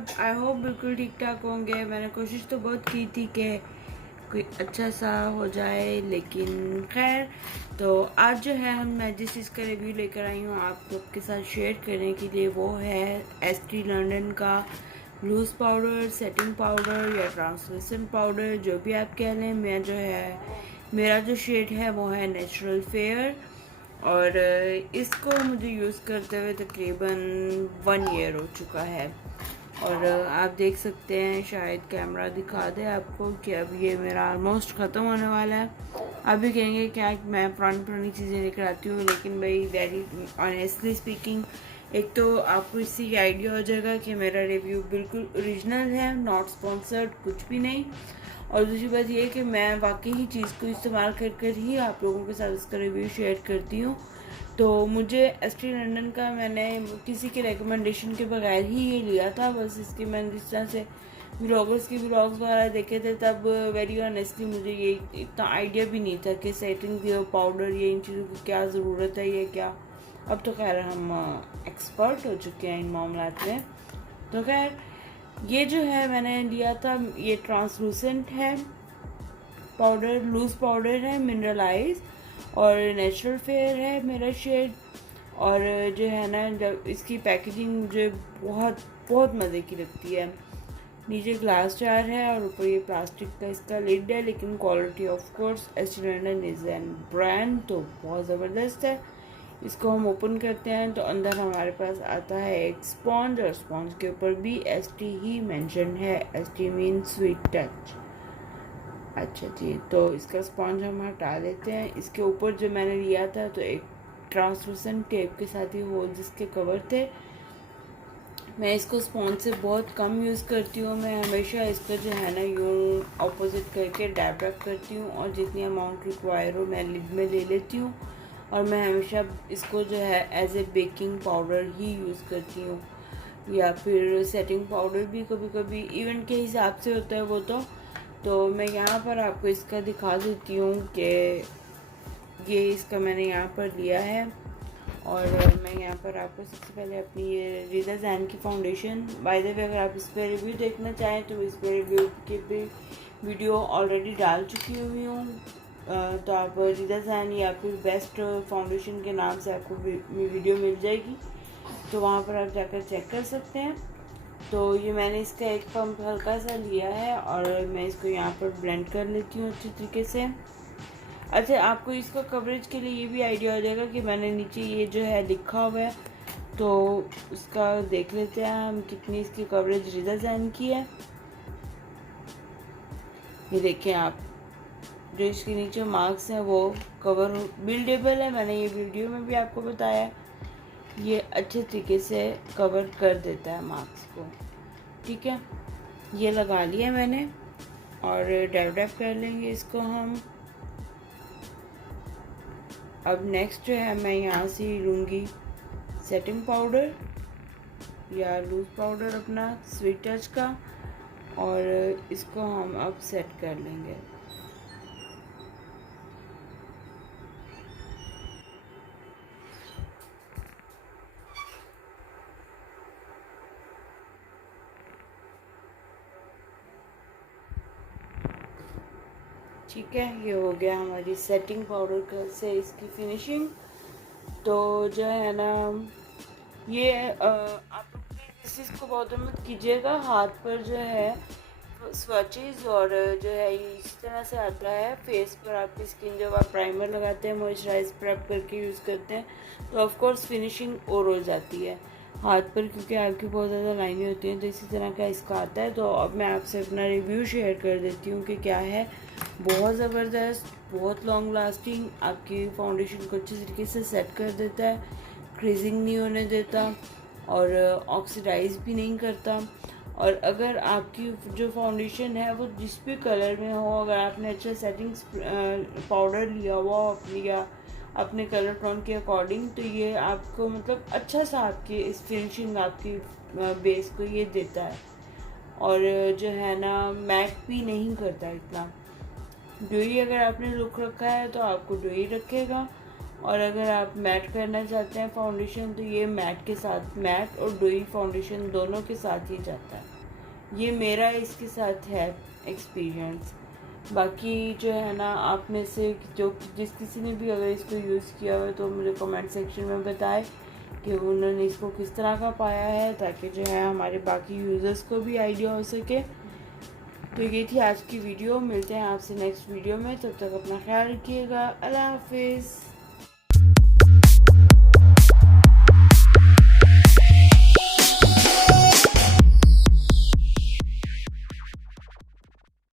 सब I hope बिल्कुल ठीक ठाक होंगे। मैंने कोशिश तो बहुत की थी कि कोई अच्छा सा हो जाए, लेकिन खैर। तो आज जो है मैं जिस चीज़ का रिव्यू लेकर आई हूँ आप लोग के साथ शेयर करने के लिए, वो है एस्टी लंदन का लूज़ पाउडर, सेटिंग पाउडर या ट्रांसलूसेंट पाउडर, जो भी आप कह लें। मैं जो है मेरा जो शेड है वो है नेचुरल फेयर, और इसको मुझे यूज़ करते हुए तकरीबन 1 ईयर हो चुका है। और आप देख सकते हैं, शायद कैमरा दिखा दे आपको कि अब ये मेरा ऑलमोस्ट ख़त्म होने वाला है। आप भी कहेंगे क्या मैं पुरानी चीज़ें लेकर आती हूँ, लेकिन भाई वेरी ऑनेस्टली स्पीकिंग, एक तो आपको इससे आइडिया हो जाएगा कि मेरा रिव्यू बिल्कुल ओरिजिनल है, नॉट स्पॉन्सर्ड, कुछ भी नहीं। और दूसरी बात ये है कि मैं वाकई ही चीज़ को इस्तेमाल कर ही आप लोगों के साथ इसका रिव्यू शेयर करती हूँ। तो मुझे एस्टी लंदन का मैंने किसी के रिकमेंडेशन के बगैर ही ये लिया था। बस इसके मैंने जिस तरह से व्लॉगर्स के व्लॉग्स वगैरह देखे थे, तब वेरी ऑनेस्टली मुझे ये इतना आइडिया भी नहीं था कि सेटिंग पाउडर ये इन चीज़ों की क्या ज़रूरत है, ये क्या। अब तो खैर हम एक्सपर्ट हो चुके हैं इन मामलात में। तो खैर ये जो है मैंने लिया था, ये ट्रांसलूसेंट है पाउडर, लूज़ पाउडर है, मिनरलाइज और नेचुरल फेयर है मेरा शेड। और जो है ना, जब इसकी पैकेजिंग मुझे बहुत बहुत मज़े की लगती है। नीचे ग्लास जार है और ऊपर ये प्लास्टिक का इसका लिड है, लेकिन क्वालिटी ऑफ कोर्स एस्टी लंदन इज़ एन ब्रांड, तो बहुत ज़बरदस्त है। इसको हम ओपन करते हैं तो अंदर हमारे पास आता है एक स्पॉन्ज, और स्पॉन्ज के ऊपर भी एसटी ही मेंशन है। ST mean sweet touch. अच्छा जी, तो इसका स्पॉन्ज हम हटा देते हैं। इसके ऊपर जो मैंने लिया था तो एक ट्रांसलूसेंट टेप के साथ ही होल जिसके कवर थे। मैं इसको स्पॉन्ज से बहुत कम यूज़ करती हूँ। मैं हमेशा इसका जो है ना यूँ ऑपोजिट करके डैब रैप करती हूँ, और जितनी अमाउंट रिक्वायर हो मैं लिड में ले लेती हूँ। और मैं हमेशा इसको जो है एज ए बेकिंग पाउडर ही यूज़ करती हूँ, या फिर सेटिंग पाउडर भी कभी कभी इवेंट के हिसाब से होता है वो। तो मैं यहाँ पर आपको इसका दिखा देती हूँ कि ये इसका मैंने यहाँ पर लिया है। और मैं यहाँ पर आपको सबसे पहले अपनी ये रिदा जैन की फाउंडेशन, बाय द वे अगर आप इस पर रिव्यू देखना चाहें तो इस पर रिव्यू के भी वीडियो ऑलरेडी डाल चुकी हुई हूँ। तो आप रिदा जैन या फिर बेस्ट फाउंडेशन के नाम से आपको वीडियो मिल जाएगी, तो वहाँ पर आप जाकर चेक कर सकते हैं। तो ये मैंने इसका एक पंप हल्का सा लिया है और मैं इसको यहाँ पर ब्लेंड कर लेती हूँ अच्छी तरीके से। अच्छा, आपको इसका कवरेज के लिए ये भी आइडिया हो जाएगा कि मैंने नीचे ये जो है लिखा हुआ है, तो उसका देख लेते हैं हम कितनी इसकी कवरेज रिदा जैन की है। ये देखें आप, जो इसके नीचे मार्क्स हैं वो कवर बिल्डेबल है। मैंने ये वीडियो में भी आपको बताया, ये अच्छे तरीके से कवर कर देता है मार्क्स को। ठीक है, ये लगा लिया मैंने, और डैब डैब कर लेंगे इसको हम। अब नेक्स्ट जो है मैं यहाँ से लूँगी सेटिंग पाउडर या लूज़ पाउडर अपना स्वीट टच का, और इसको हम अब सेट कर लेंगे। ठीक है, ये हो गया हमारी सेटिंग पाउडर का से इसकी फिनिशिंग। तो जो है ना, ये आप लोग इस चीज़ को बहुत मत कीजिएगा, हाथ पर जो है स्वचेज और जो है इस तरह से आता है फेस पर। आपकी स्किन जब आप प्राइमर लगाते हैं, मॉइस्चराइज प्रेप करके यूज़ करते हैं, तो ऑफ कोर्स फिनिशिंग और हो जाती है हाथ पर, क्योंकि आपकी बहुत ज़्यादा लाइनें होती हैं। तो इसी तरह का इसका आता है। तो अब मैं आपसे अपना रिव्यू शेयर कर देती हूँ कि क्या है। बहुत ज़बरदस्त, बहुत लॉन्ग लास्टिंग, आपकी फाउंडेशन को अच्छी तरीके से सेट कर देता है, क्रीजिंग नहीं होने देता और ऑक्सीडाइज भी नहीं करता। और अगर आपकी जो फाउंडेशन है वो जिस भी कलर में हो, अगर आपने अच्छा सेटिंग्स पाउडर लिया हुआ अपनी या अपने कलर टोन के अकॉर्डिंग, तो ये आपको मतलब अच्छा सा आपकी इस फिनिशिंग आपकी बेस को ये देता है। और जो है ना, मैट भी नहीं करता इतना। डोई अगर आपने लुक रखा है तो आपको डोई रखेगा, और अगर आप मैट करना चाहते हैं फाउंडेशन तो ये मैट के साथ, मैट और डोई फाउंडेशन दोनों के साथ ही जाता है। ये मेरा इसके साथ है एक्सपीरियंस। बाकी जो है ना, आप में से जो जिस किसी ने भी अगर इसको यूज़ किया हो तो मुझे कमेंट सेक्शन में बताएं कि उन्होंने इसको किस तरह का पाया है, ताकि जो है हमारे बाकी यूज़र्स को भी आइडिया हो सके। तो ये थी आज की वीडियो। मिलते हैं आपसे नेक्स्ट वीडियो में, तब तक अपना ख्याल रखिएगा। अल्लाह हाफिज़।